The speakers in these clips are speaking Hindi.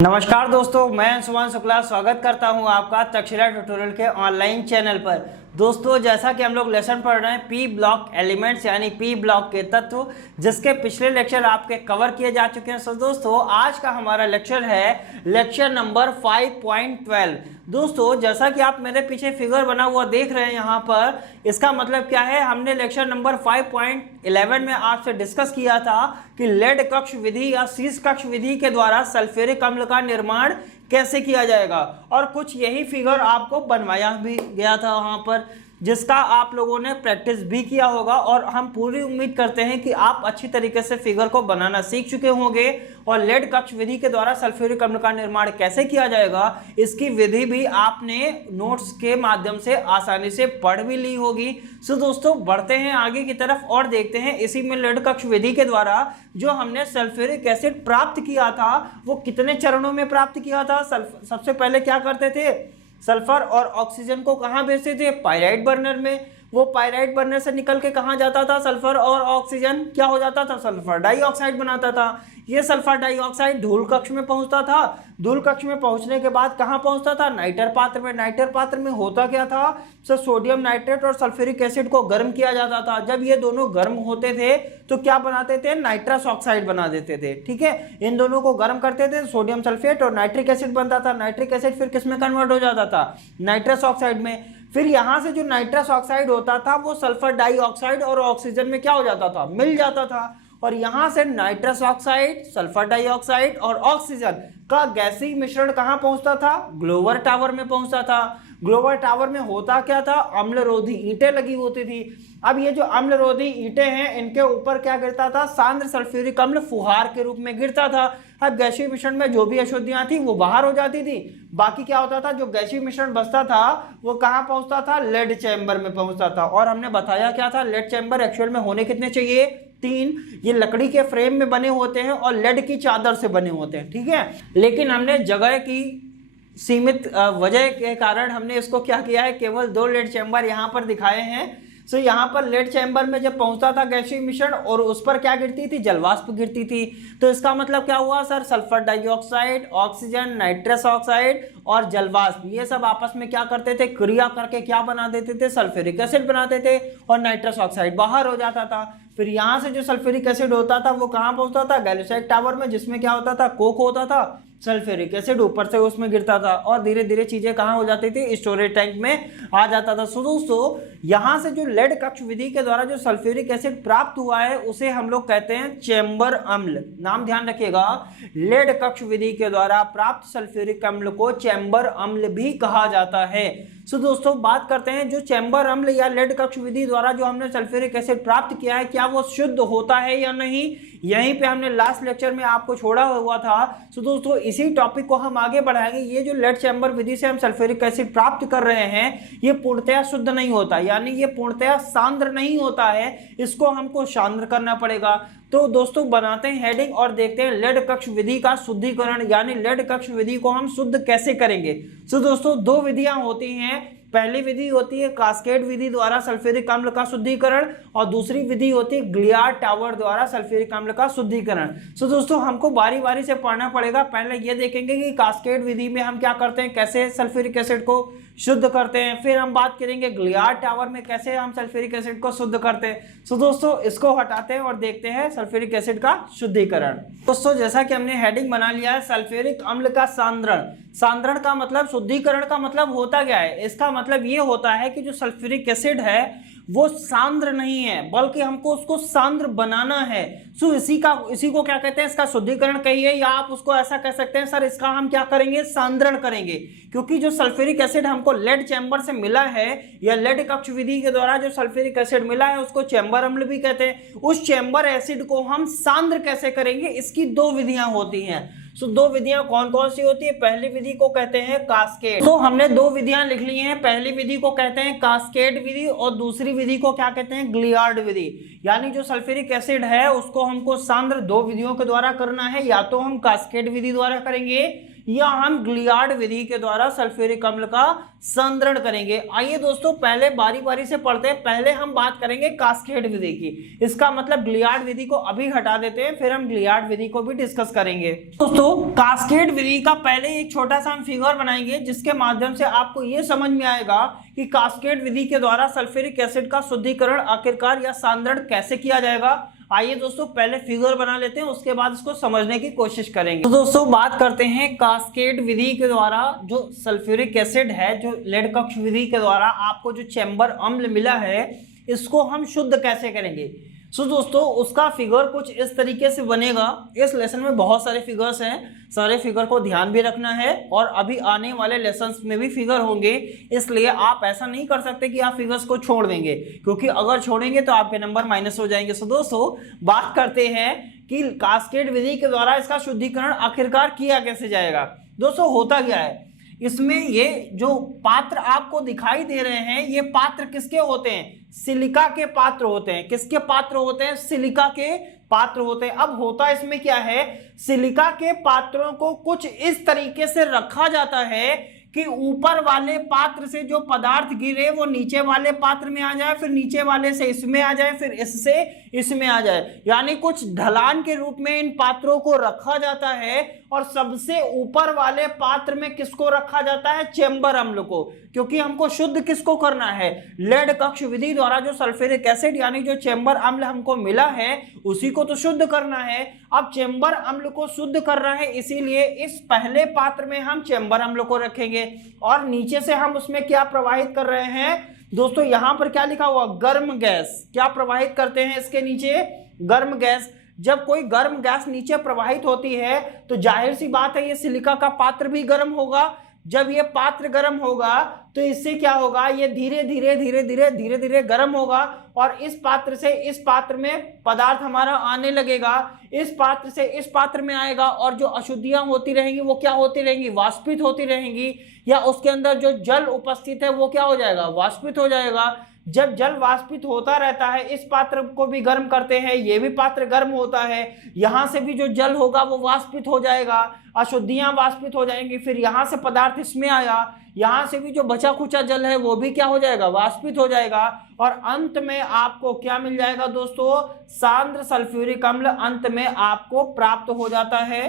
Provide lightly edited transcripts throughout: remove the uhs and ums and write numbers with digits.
नमस्कार दोस्तों, मैं सुभान शुक्ला स्वागत करता हूं आपका तक्षशिला ट्यूटोरियल के ऑनलाइन चैनल पर। दोस्तों, जैसा कि हम लोग लेसन पढ़ रहे हैं पी ब्लॉक एलिमेंट्स यानी पी ब्लॉक के तत्व, जिसके पिछले लेक्चर आपके कवर किए जा चुके हैं। सो दोस्तों, आज का हमारा लेक्चर है लेक्चर नंबर 5.12। दोस्तों, जैसा कि आप मेरे पीछे फिगर बना हुआ देख रहे हैं यहाँ पर, इसका मतलब क्या है, हमने लेक्चर नंबर 5.11 में आपसे डिस्कस किया था कि लेड कक्ष विधि या शीश कक्ष विधि के द्वारा सल्फ्यूरिक अम्ल का निर्माण कैसे किया जाएगा, और कुछ यही फिगर आपको बनवाया भी गया था वहां पर, जिसका आप लोगों ने प्रैक्टिस भी किया होगा। और हम पूरी उम्मीद करते हैं कि आप अच्छी तरीके से फिगर को बनाना सीख चुके होंगे और लेड कक्ष विधि के द्वारा सल्फ्यूरिक अम्ल का निर्माण कैसे किया जाएगा इसकी विधि भी आपने नोट्स के माध्यम से आसानी से पढ़ भी ली होगी। सो दोस्तों, बढ़ते हैं आगे की तरफ और देखते हैं इसी में लेड कक्ष विधि के द्वारा जो हमने सल्फ्यूरिक एसिड प्राप्त किया था वो कितने चरणों में प्राप्त किया था। सबसे पहले क्या करते थे, सल्फर और ऑक्सीजन को कहां भेजते थे, पायराइट बर्नर में। वो पायराइट बर्नर से निकल के कहां जाता था, सल्फर और ऑक्सीजन क्या हो जाता था, सल्फर डाइऑक्साइड बनाता था। ये सल्फर डाइऑक्साइड धूल कक्ष में पहुंचता था। धूल कक्ष में पहुंचने के बाद कहां पहुंचता था, नाइटर पात्र में। नाइटर पात्र में होता क्या था, तो सोडियम नाइट्रेट और सल्फ्यूरिक एसिड को गर्म किया जाता था। जब ये दोनों गर्म होते थे तो क्या बनाते थे, नाइट्रस ऑक्साइड बना देते थे। ठीक है, इन दोनों को गर्म करते थे, सोडियम सल्फेट और नाइट्रिक एसिड बनता था। नाइट्रिक एसिड फिर किस में कन्वर्ट हो जाता था, नाइट्रस ऑक्साइड में। फिर यहां से जो नाइट्रस ऑक्साइड होता था वो सल्फर डाइऑक्साइड और ऑक्सीजन में क्या हो जाता था, मिल जाता था। और यहां से नाइट्रस ऑक्साइड, सल्फर डाइऑक्साइड और ऑक्सीजन का गैसीय मिश्रण कहां पहुंचता था, ग्लोवर टावर में पहुंचता था। ग्लोवर टावर में होता क्या था, अम्लरोधी ईंटें लगी होती थी। अब ये जो अम्लरोधी ईंटें हैं इनके ऊपर क्या गिरता था, सांद्र सल्फ्यूरिक अम्ल फुहार के रूप में गिरता था। अब गैसीय मिश्रण में जो भी अशुद्धियां थी वो बाहर हो जाती थी। बाकी क्या होता था, जो गैसीय मिश्रण बचता था वो कहां पहुंचता था, लेड चैम्बर में पहुंचता था। और हमने बताया क्या था, लेड चैम्बर एक्चुअल में होने कितने चाहिए, 3। ये लकड़ी के फ्रेम में बने होते हैं और लेड की चादर से बने होते हैं। ठीक है, लेकिन हमने जगह की सीमित वजह के कारण हमने इसको क्या किया है, केवल 2 लेड चैम्बर यहाँ पर दिखाए हैं। सो यहाँ पर लेड चैम्बर में जब पहुंचता था गैसीय मिश्रण और उस पर क्या गिरती थी, जलवाष्प गिरती थी। तो इसका मतलब क्या हुआ sir, sulphur dioxide, oxygen, nitrous oxide और जलवाष्प ये सब आपस में क्या करते थे, क्रिया करके क्या बना देते थे, सल्फ्यूरिक एसिड बनाते थे और नाइट्रस ऑक्साइड बाहर हो जाता था। फिर यहाँ से जो सल्फ्यूरिक एसिड होता था वो कहाँ पहुंचता था, गैल्यूसाइड टावर में, जिसमें क्या होता था, कोक होता था, सल्फ्यूरिक एसिड ऊपर से उसमें गिरता था और धीरे धीरे चीजें कहाँ हो जाती थी, स्टोरेज टैंक में आ जाता था। सो दोस्तों, यहाँ से जो लेड कक्ष विधि के द्वारा जो सल्फ्यूरिक एसिड प्राप्त हुआ है उसे हम लोग कहते हैं चैम्बर अम्ल। नाम ध्यान रखिएगा, लेड कक्ष विधि के द्वारा प्राप्त सल्फ्यूरिक अम्ल को चैम्बर अम्ल भी कहा जाता है। सो दोस्तों, बात करते हैं जो चैम्बर अम्ल या लेड कक्ष विधि द्वारा जो हमने सल्फ्यूरिक एसिड प्राप्त किया है क्या वो शुद्ध होता है या नहीं, यहीं पे हमने लास्ट लेक्चर में आपको छोड़ा हुआ था। सो दोस्तों, इसी टॉपिक को हम आगे बढ़ाएंगे। ये जो लेड चैम्बर विधि से हम सल्फ्यूरिक एसिड प्राप्त कर रहे हैं ये पूर्णतया शुद्ध नहीं होता, यानी ये पूर्णतया सांद्र नहीं होता है, इसको हमको सांद्र करना पड़ेगा। तो दोस्तों, बनाते हैं हेडिंग और देखते हैं लेड कक्ष विधि का शुद्धिकरण, यानी लेड कक्ष विधि को हम शुद्ध कैसे करेंगे। सो दोस्तों, 2 विधियां होती हैं। पहली विधि होती है कास्केड विधि द्वारा सल्फ्यूरिक अम्ल का शुद्धिकरण और दूसरी विधि होती है गिलियार्ड टावर द्वारा सल्फ्यूरिक अम्ल का शुद्धिकरण। सो दोस्तों, हमको बारी बारी से पढ़ना पड़ेगा। पहले ये देखेंगे कि कास्केड विधि में हम क्या करते हैं, कैसे सल्फ्यूरिक एसिड को शुद्ध करते हैं। फिर हम बात करेंगे गिलियार्ड टावर में कैसे हम सल्फ्यूरिक एसिड को शुद्ध करते हैं। सो दोस्तों, इसको हटाते हैं और देखते हैं सल्फ्यूरिक एसिड का शुद्धिकरण। दोस्तों, जैसा कि हमने हेडिंग बना लिया है सल्फ्यूरिक अम्ल का सांद्रण। सांद्रण का मतलब, शुद्धिकरण का मतलब होता क्या है, इसका मतलब ये होता है कि जो सल्फ्यूरिक एसिड है वो सांद्र नहीं है बल्कि हमको उसको सांद्र बनाना है। सो इसी को क्या कहते हैं, इसका शुद्धिकरण कहिए, या आप उसको ऐसा कह सकते हैं, सर इसका हम क्या करेंगे, सांद्रण करेंगे। क्योंकि जो सल्फ्यूरिक एसिड हमको लेड चैम्बर से मिला है या लेड कक्ष विधि के द्वारा जो सल्फ्यूरिक एसिड मिला है उसको चैम्बर अम्ल भी कहते हैं। उस चैम्बर एसिड को हम सांद्र कैसे करेंगे, इसकी 2 विधियां होती हैं। सो 2 विधियां कौन कौन सी होती है, पहली विधि को कहते हैं कास्केड। तो हमने 2 विधियां लिख ली हैं, पहली विधि को कहते हैं कास्केड विधि और दूसरी विधि को क्या कहते हैं, गिलियार्ड विधि। यानी जो सल्फ्यूरिक एसिड है उसको हमको सांद्र 2 विधियों के द्वारा करना है, या तो हम कास्केड विधि द्वारा करेंगे या हम ग्लियार्ड विधि के द्वारा सल्फ्यूरिक अम्ल का सांद्रण करेंगे। आइए दोस्तों पहले बारी बारी से पढ़ते हैं। पहले हम बात करेंगे कास्केड विधि की। इसका मतलब ग्लियार्ड विधि को अभी हटा देते हैं, फिर हम ग्लियार्ड विधि को भी डिस्कस करेंगे। दोस्तों कास्केड विधि का पहले एक छोटा सा हम फिगर बनाएंगे, जिसके माध्यम से आपको यह समझ में आएगा कि कास्केड विधि के द्वारा सल्फ्यूरिक एसिड का शुद्धिकरण आखिरकार या सांद्रण कैसे किया जाएगा। आइए दोस्तों पहले फिगर बना लेते हैं, उसके बाद इसको समझने की कोशिश करेंगे। तो दोस्तों बात करते हैं कास्केड विधि के द्वारा जो सल्फ्यूरिक एसिड है, जो लेड कक्ष विधि के द्वारा आपको जो चैम्बर अम्ल मिला है, इसको हम शुद्ध कैसे करेंगे। सो दोस्तों उसका फिगर कुछ इस तरीके से बनेगा। इस लेसन में बहुत सारे फिगर्स हैं, सारे फिगर को ध्यान भी रखना है और अभी आने वाले लेसन्स में भी फिगर होंगे, इसलिए आप ऐसा नहीं कर सकते कि आप फिगर्स को छोड़ देंगे, क्योंकि अगर छोड़ेंगे तो आपके नंबर माइनस हो जाएंगे। सो दोस्तों बात करते हैं कि कास्केड विधि के द्वारा इसका शुद्धिकरण आखिरकार किया कैसे जाएगा। दोस्तों होता क्या है, इसमें ये जो पात्र आपको दिखाई दे रहे हैं, ये पात्र किसके होते हैं, सिलिका के पात्र होते हैं। किसके पात्र होते हैं, सिलिका के पात्र होते हैं। अब होता इसमें क्या है, सिलिका के पात्रों को कुछ इस तरीके से रखा जाता है कि ऊपर वाले पात्र से जो पदार्थ गिरे वो नीचे वाले पात्र में आ जाए, फिर नीचे वाले से इसमें आ जाए, फिर इससे इसमें आ जाए। यानी कुछ ढलान के रूप में इन पात्रों को रखा जाता है और सबसे ऊपर वाले पात्र में किसको रखा जाता है, चेंबर अम्ल को, क्योंकि हमको शुद्ध किसको करना है, लेड कक्ष विधि द्वारा जो सल्फ्यूरिक एसिड यानी जो चेंबर अम्ल हमको मिला है उसी को तो शुद्ध करना है। अब चेंबर अम्ल को शुद्ध करना है, इसीलिए इस पहले पात्र में हम चेंबर अम्ल को रखेंगे और नीचे से हम उसमें क्या प्रवाहित कर रहे हैं दोस्तों, यहां पर क्या लिखा हुआ, गर्म गैस। क्या प्रवाहित करते हैं इसके नीचे, गर्म गैस। जब कोई गर्म गैस नीचे प्रवाहित होती है तो जाहिर सी बात है ये सिलिका का पात्र भी गर्म होगा। जब ये पात्र गर्म होगा तो इससे क्या होगा, ये धीरे धीरे धीरे धीरे धीरे धीरे गर्म होगा और इस पात्र से इस पात्र में पदार्थ हमारा आने लगेगा, इस पात्र से इस पात्र में आएगा और जो अशुद्धियां होती रहेंगी वो क्या होती रहेंगी, वाष्पित होती रहेंगी, या उसके अंदर जो जल उपस्थित है वो क्या हो जाएगा, वाष्पित हो जाएगा। जब जल वाष्पित होता रहता है, इस पात्र को भी गर्म करते हैं, ये भी पात्र गर्म होता है, यहां से भी जो जल होगा वो वाष्पित हो जाएगा, अशुद्धियां वाष्पित हो जाएंगी, फिर यहां से पदार्थ इसमें आया, यहां से भी जो बचा खुचा जल है वो भी क्या हो जाएगा, वाष्पित हो जाएगा और अंत में आपको क्या मिल जाएगा दोस्तों, सांद्र सल्फ्यूरिक अम्ल अंत में आपको प्राप्त हो जाता है।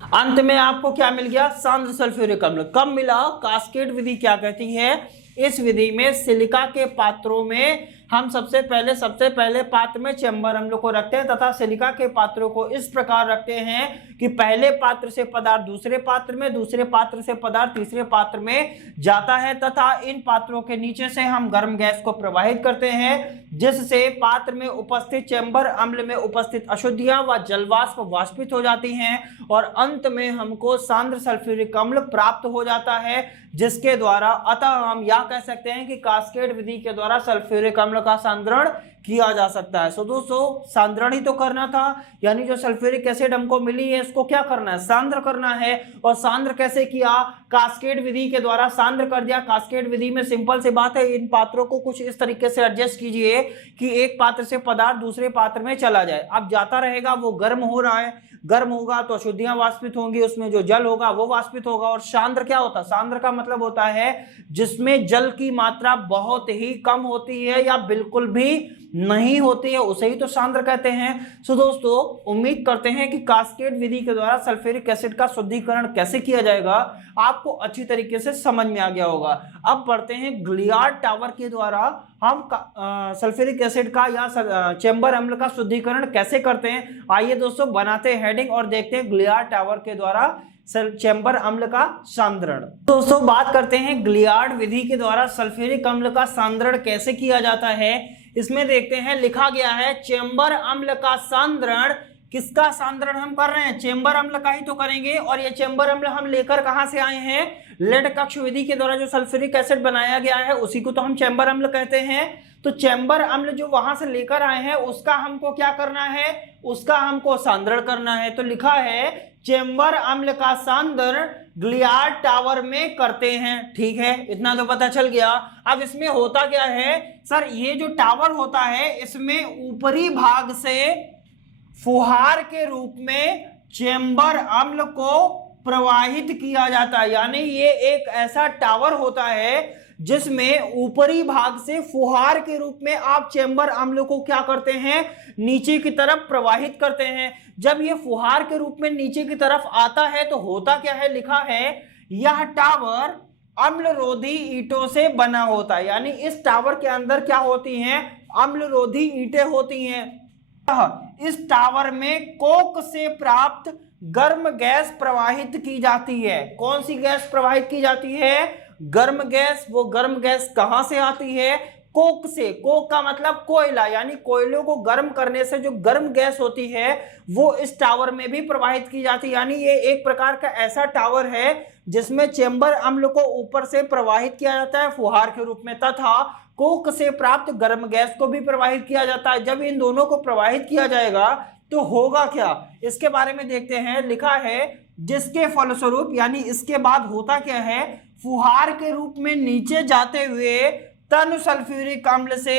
अंत में आपको क्या मिल गया, सांद्र सल्फ्यूरिक अम्ल। कब मिला, कास्केड विधि क्या कहती है, इस विधि में सिलिका के पात्रों में हम सबसे पहले पात्र में चेंबर अम्ल को रखते हैं तथा सिलिका के पात्रों को इस प्रकार रखते हैं कि पहले पात्र से पदार्थ दूसरे पात्र में, दूसरे पात्र से पदार्थ तीसरे पात्र में जाता है तथा इन पात्रों के नीचे से हम गर्म गैस को प्रवाहित करते हैं, जिससे पात्र में उपस्थित चेंबर अम्ल में उपस्थित अशुद्धियां व जलवाष्प वाष्पित हो जाती हैं और अंत में हमको सांद्र सल्फ्यूरिक अम्ल प्राप्त हो जाता है, जिसके द्वारा अतः हम यह कह सकते हैं कि कास्केड विधि के द्वारा सल्फ्यूरिक अम्ल का सांद्रण किया जा सकता है। सो दोस्तों सांद्रण ही तो करना था, यानी जो सल्फ्यूरिक एसिड हमको मिली है इसको क्या करना है, सांद्र करना है। और सांद्र कैसे किया, कास्केड विधि के द्वारा सांद्र कर दिया। कास्केड विधि में सिंपल सी बात है, इन पात्रों को कुछ इस तरीके से एडजस्ट कीजिए कि एक पात्र से पदार्थ दूसरे पात्र में चला जाए। अब जाता रहेगा, वो गर्म हो रहा है, गर्म होगा तो अशुद्धियां वाष्पित होंगी, उसमें जो जल होगा वो वाष्पित होगा। और सांद्र क्या होता है, सांद्र का मतलब होता है जिसमें जल की मात्रा बहुत ही कम होती है या बिल्कुल भी नहीं होती है, उसे ही तो सांद्र कहते हैं। सो दोस्तों उम्मीद करते हैं कि कास्केड विधि के द्वारा सल्फ्यूरिक एसिड का शुद्धिकरण कैसे किया जाएगा आपको अच्छी तरीके से समझ में आ गया होगा। अब पढ़ते हैं ग्लियार्ड टावर के द्वारा हम सल्फ्यूरिक एसिड का या चेंबर अम्ल का शुद्धिकरण कैसे करते हैं। आइए दोस्तों बनाते हैं हेडिंग और देखते हैं ग्लियार्ड टावर के द्वारा चेंबर अम्ल का सांद्रण। दोस्तों बात करते हैं ग्लियार्ड विधि के द्वारा सल्फ्यूरिक अम्ल का सांद्रण कैसे किया जाता है। इसमें देखते हैं लिखा गया है चेंबर अम्ल का सांद्रण। किसका सांद्रण हम कर रहे हैं, चेंबर अम्ल का ही तो करेंगे। और ये चेंबर अम्ल हम लेकर कहां से आए हैं, लेड कक्ष विधि के द्वारा जो सल्फ्यूरिक एसिड बनाया गया है उसी को तो हम चेंबर अम्ल कहते हैं। तो चेंबर अम्ल जो वहां से लेकर आए हैं उसका हमको क्या करना है, उसका हमको सांद्रण करना है। तो लिखा है चेंबर अम्ल का सांद्रण ग्लियार्ड टावर में करते हैं। ठीक है, इतना तो पता चल गया। अब इसमें होता क्या है सर, ये जो टावर होता है इसमें ऊपरी भाग से फुहार के रूप में चेंबर अम्ल को प्रवाहित किया जाता है। यानी ये एक ऐसा टावर होता है जिसमें ऊपरी भाग से फुहार के रूप में आप चेंबर अम्ल को क्या करते हैं, नीचे की तरफ प्रवाहित करते हैं। जब ये फुहार के रूप में नीचे की तरफ आता है तो होता क्या है, लिखा है यह टावर अम्लरोधी ईंटों से बना होता है। यानी इस टावर के अंदर क्या होती हैं, अम्लरोधी ईंटें होती हैं। इस टावर में कोक से प्राप्त गर्म गैस प्रवाहित की जाती है। कौन सी गैस प्रवाहित की जाती है, गर्म गैस। वो गर्म गैस कहां से आती है, कोक से। कोक का मतलब कोयला, यानी कोयलों को गर्म करने से जो गर्म गैस होती है वो इस टावर में भी प्रवाहित की जाती है। यानी ये एक प्रकार का ऐसा टावर है जिसमें चेंबर अम्ल को ऊपर से प्रवाहित किया जाता है फुहार के रूप में, तथा कोक से प्राप्त गर्म गैस को भी प्रवाहित किया जाता है। जब इन दोनों को प्रवाहित किया जाएगा तो होगा क्या, इसके बारे में देखते हैं। लिखा है जिसके फलस्वरूप, यानी इसके बाद होता क्या है, फुहार के रूप में नीचे जाते हुए तन सल्फ्यूरिक अम्ल से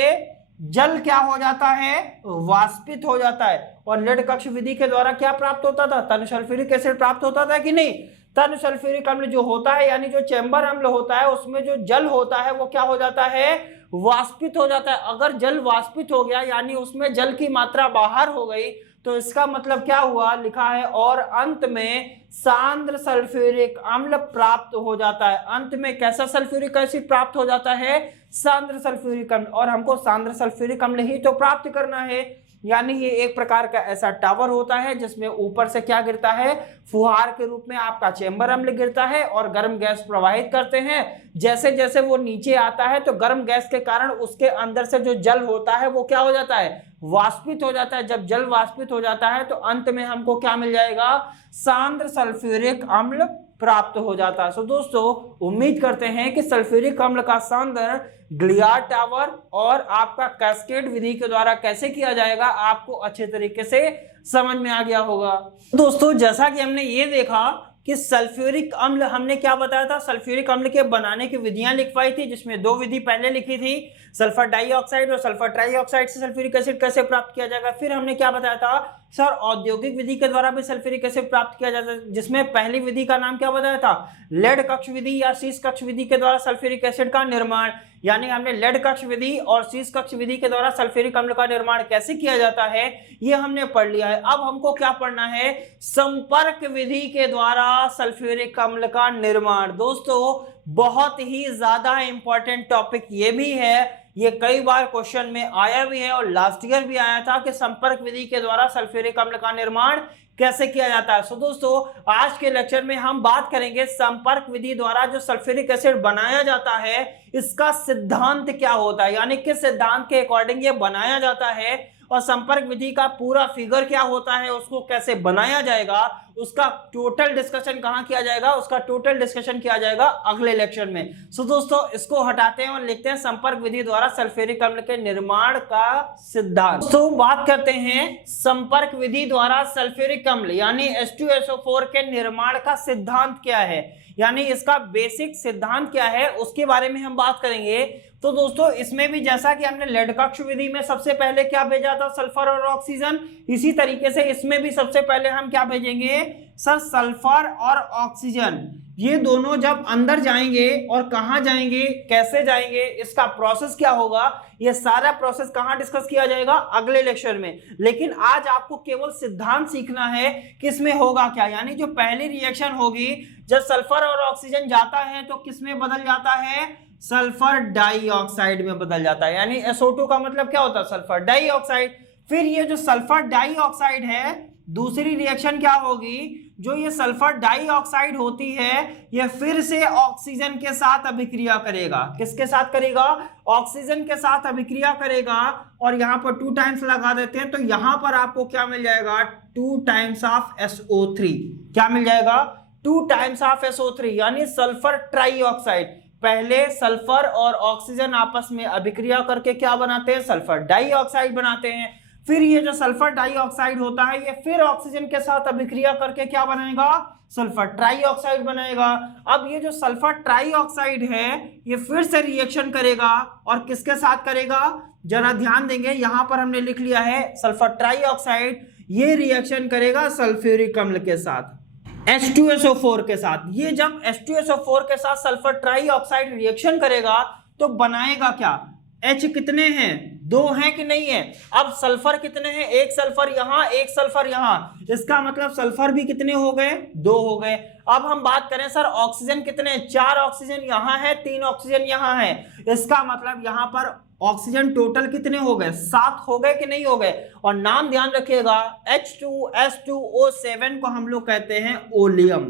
जल क्या हो जाता है, वाष्पित हो जाता है। और लेड कक्ष विधि के द्वारा क्या प्राप्त होता था, तन सल्फ्यूरिक एसिड प्राप्त होता था कि नहीं। तन सल्फ्यूरिक अम्ल जो होता है, यानी जो चेंबर अम्ल होता है, उसमें जो जल होता है वो क्या हो जाता है, वाष्पित हो जाता है। अगर जल वाष्पित हो गया, यानी उसमें जल की मात्रा बाहर हो गई, तो इसका मतलब क्या हुआ, लिखा है और अंत में सांद्र सल्फ्यूरिक अम्ल प्राप्त हो जाता है। अंत में कैसा सल्फ्यूरिक एसिड प्राप्त हो जाता है, सांद्र सल्फ्यूरिक अम्ल। और हमको सांद्र सल्फ्यूरिक अम्ल ही तो प्राप्त करना है। यानी ये एक प्रकार का ऐसा टावर होता है जिसमें ऊपर से क्या गिरता है, फुहार के रूप में आपका चेंबर अम्ल गिरता है और गर्म गैस प्रवाहित करते हैं। जैसे जैसे वो नीचे आता है तो गर्म गैस के कारण उसके अंदर से जो जल होता है वो क्या हो जाता है, वाष्पित हो जाता है। जब जल वाष्पित हो जाता है तो अंत में हमको क्या मिल जाएगा, सांद्र सल्फ्यूरिक अम्ल प्राप्त हो जाता है। सो दोस्तों, उम्मीद करते हैं कि सल्फ्यूरिक अम्ल का सांद्रण ग्लियार्ड टावर और आपका कैस्केड विधि के द्वारा कैसे किया जाएगा आपको अच्छे तरीके से समझ में आ गया होगा। दोस्तों, जैसा कि हमने ये देखा कि सल्फ्यूरिक अम्ल, हमने क्या बताया था, सल्फ्यूरिक अम्ल के बनाने की विधियां लिखवाई थी, जिसमें दो विधि पहले लिखी थी, सल्फर डाइऑक्साइड और सल्फर ट्राइऑक्साइड से सल्फ्यूरिक एसिड कैसे प्राप्त किया जाएगा। फिर हमने क्या बताया था, सर औद्योगिक विधि के द्वारा भी सल्फ्यूरिक एसिड प्राप्त किया जाता है, जिसमें पहली विधि का नाम क्या बताया था, लेड कक्ष विधि या शीश कक्ष विधि के द्वारा सल्फ्यूरिक एसिड का निर्माण। यानी हमने लेड कक्ष विधि और शीश कक्ष विधि के द्वारा सल्फ्यूरिक अम्ल का निर्माण कैसे किया जाता है ये हमने पढ़ लिया है। अब हमको क्या पढ़ना है, संपर्क विधि के द्वारा सल्फ्यूरिक अम्ल का निर्माण। दोस्तों, बहुत ही ज्यादा इंपॉर्टेंट टॉपिक ये भी है, ये कई बार क्वेश्चन में आया भी है और लास्ट ईयर भी आया था कि संपर्क विधि के द्वारा सल्फ्यूरिक अम्ल का निर्माण कैसे किया जाता है। सो दोस्तों, आज के लेक्चर में हम बात करेंगे संपर्क विधि द्वारा जो सल्फ्यूरिक एसिड बनाया जाता है इसका सिद्धांत क्या होता है, यानी किस सिद्धांत के अकॉर्डिंग ये बनाया जाता है, और संपर्क विधि का पूरा फिगर क्या होता है, उसको कैसे बनाया जाएगा, उसका टोटल डिस्कशन कहां किया जाएगा, उसका टोटल डिस्कशन किया जाएगा अगले लेक्चर में। सो दोस्तों, इसको हटाते हैं और लिखते हैं संपर्क विधि द्वारा सल्फ्यूरिक अम्ल के निर्माण का सिद्धांत। तो बात करते हैं संपर्क विधि द्वारा सल्फ्यूरिक अम्ल यानी H2SO4 के निर्माण का सिद्धांत क्या है, यानी इसका बेसिक सिद्धांत क्या है, उसके बारे में हम बात करेंगे। तो दोस्तों, इसमें भी जैसा कि हमने लेड कक्ष विधि में सबसे पहले क्या भेजा था, सल्फर और ऑक्सीजन, इसी तरीके से इसमें भी सबसे पहले हम क्या भेजेंगे, सर सल्फर और ऑक्सीजन। ये दोनों जब अंदर जाएंगे और कहां जाएंगे, कैसे जाएंगे, इसका प्रोसेस क्या होगा, ये सारा प्रोसेस कहां डिस्कस किया जाएगा, अगले लेक्चर में। लेकिन आज आपको केवल सिद्धांत सीखना है कि इसमें होगा क्या। यानी जो पहली रिएक्शन होगी, जब सल्फर और ऑक्सीजन जाता है तो किस में बदल जाता है, सल्फर डाइऑक्साइड में बदल जाता है। यानी SO2 का मतलब क्या होता है, सल्फर डाइऑक्साइड। फिर ये जो सल्फर डाइऑक्साइड है, दूसरी रिएक्शन क्या होगी, जो ये सल्फर डाइऑक्साइड होती है ये फिर से ऑक्सीजन के साथ अभिक्रिया करेगा। किसके साथ करेगा, ऑक्सीजन के साथ अभिक्रिया करेगा। और यहां पर 2 टाइम्स लगा देते हैं, तो यहां पर आपको क्या मिल जाएगा, 2 टाइम्स ऑफ SO3। क्या मिल जाएगा, 2 टाइम्स ऑफ SO3, यानी सल्फर ट्राइऑक्साइड। पहले सल्फर और ऑक्सीजन आपस में अभिक्रिया करके क्या बनाते हैं, सल्फर डाइऑक्साइड बनाते हैं। फिर ये जो सल्फर डाइऑक्साइड होता है ये फिर ऑक्सीजन के साथ अभिक्रिया करके क्या बनाएगा, सल्फर ट्राइऑक्साइड बनाएगा। अब ये जो सल्फर ट्राइऑक्साइड है ये फिर से रिएक्शन करेगा, और किसके साथ करेगा, जरा ध्यान देंगे, यहां पर हमने लिख लिया है सल्फर ट्राइऑक्साइड, ये रिएक्शन करेगा सल्फ्यूरिक अम्ल के साथ। H2SO4 के साथ। ये जब H2SO4 के साथ सल्फर ट्राईऑक्साइड रिएक्शन करेगा तो बनाएगा क्या? H कितने हैं? 2 हैं कि नहीं है? अब सल्फर कितने हैं? एक सल्फर यहां, एक सल्फर यहां, इसका मतलब सल्फर भी कितने हो गए? 2 हो गए। अब हम बात करें सर ऑक्सीजन कितने? 4 ऑक्सीजन यहां है, 3 ऑक्सीजन यहां है, इसका मतलब यहां पर ऑक्सीजन टोटल कितने हो गए? 7 हो गए कि नहीं हो गए? और नाम ध्यान रखिएगा, H2S2O7 को हम लोग कहते हैं ओलियम।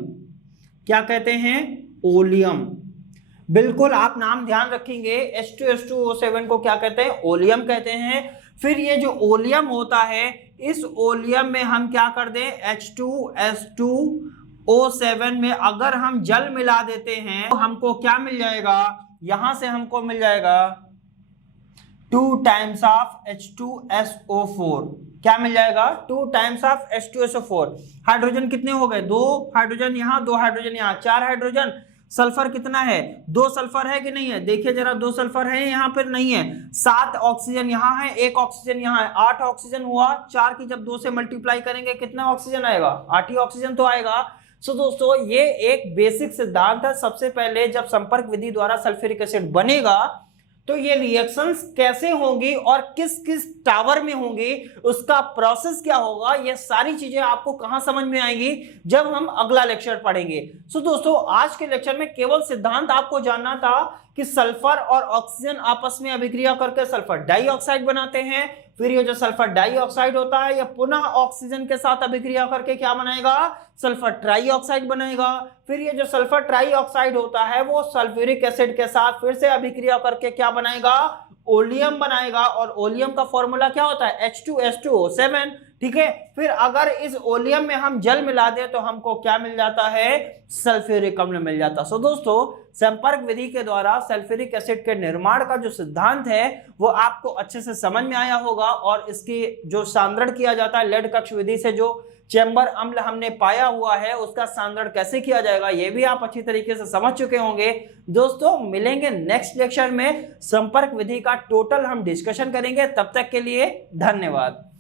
क्या कहते हैं? ओलियम। बिल्कुल आप नाम ध्यान रखेंगे, H2S2O7 को क्या कहते हैं? ओलियम कहते हैं। फिर ये जो ओलियम होता है, इस ओलियम में हम क्या कर दें? H2S2O7 में अगर हम जल मिला देते हैं तो हमको क्या मिल जाएगा? यहां से हमको मिल जाएगा 2 टाइम्स ऑफ H2SO4। क्या मिल जाएगा? 2 टाइम्स ऑफ H2SO4। हाइड्रोजन कितने हो गए? 2 हाइड्रोजन यहां, 2 हाइड्रोजन यहां, 4 हाइड्रोजन। सल्फर कितना है? 2 सल्फर है कि नहीं है? देखिए जरा, 2 सल्फर है यहाँ पर? नहीं है। 7 ऑक्सीजन यहाँ है, 1 ऑक्सीजन यहाँ है, 8 ऑक्सीजन हुआ। 4 की जब 2 से मल्टीप्लाई करेंगे कितना ऑक्सीजन आएगा? 8 ही ऑक्सीजन तो आएगा। सो दोस्तों ये एक बेसिक सिद्धांत है। सबसे पहले जब संपर्क विधि द्वारा सल्फ्यूरिक एसिड बनेगा तो ये रिएक्शंस कैसे होंगी और किस किस टावर में होंगी, उसका प्रोसेस क्या होगा, ये सारी चीजें आपको कहां समझ में आएंगी? जब हम अगला लेक्चर पढ़ेंगे। सो दोस्तों आज के लेक्चर में केवल सिद्धांत आपको जानना था कि सल्फर और ऑक्सीजन आपस में अभिक्रिया करके सल्फर डाइऑक्साइड बनाते हैं। फिर ये जो सल्फर डाइऑक्साइड होता है यह पुनः ऑक्सीजन के साथ अभिक्रिया करके क्या बनाएगा? सल्फर ट्राईऑक्साइड बनाएगा। फिर ये जो सल्फर ट्राईऑक्साइड होता है वो सल्फ्यूरिक एसिड के साथ फिर से अभिक्रिया करके क्या बनाएगा? ओलियम बनाएगा। और ओलियम का फॉर्मूला क्या होता है? H2S2O7। ठीक है। फिर अगर इस ओलियम में हम जल मिला दें तो हमको क्या मिल जाता है? सल्फ्यूरिक अम्ल मिल जाता है। सो दोस्तों संपर्क विधि के द्वारा सल्फ्यूरिक एसिड के निर्माण का जो सिद्धांत है वो आपको अच्छे से समझ में आया होगा। और इसकी जो सांद्रण किया जाता है लेड कक्ष विधि से, जो चैम्बर अम्ल हमने पाया हुआ है उसका सांद्रण कैसे किया जाएगा ये भी आप अच्छी तरीके से समझ चुके होंगे। दोस्तों मिलेंगे नेक्स्ट लेक्चर में, संपर्क विधि का टोटल हम डिस्कशन करेंगे। तब तक के लिए धन्यवाद।